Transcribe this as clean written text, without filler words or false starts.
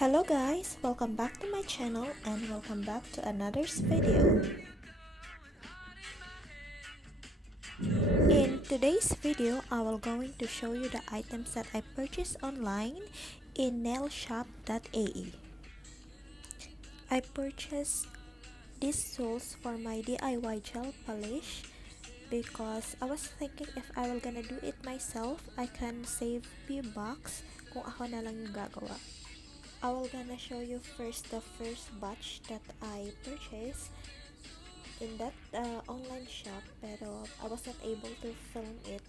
Hello guys, welcome back to my channel and welcome back to another video. In today's video, I will going to show you the items that I purchased online in nailshop.ae. I purchased these tools for my DIY gel polish because I was thinking if I will gonna do it myself, I can save few bucks kung ako na lang yung gagawa. I will gonna show you first the first batch that I purchased in that online shop, pero I was not able to film it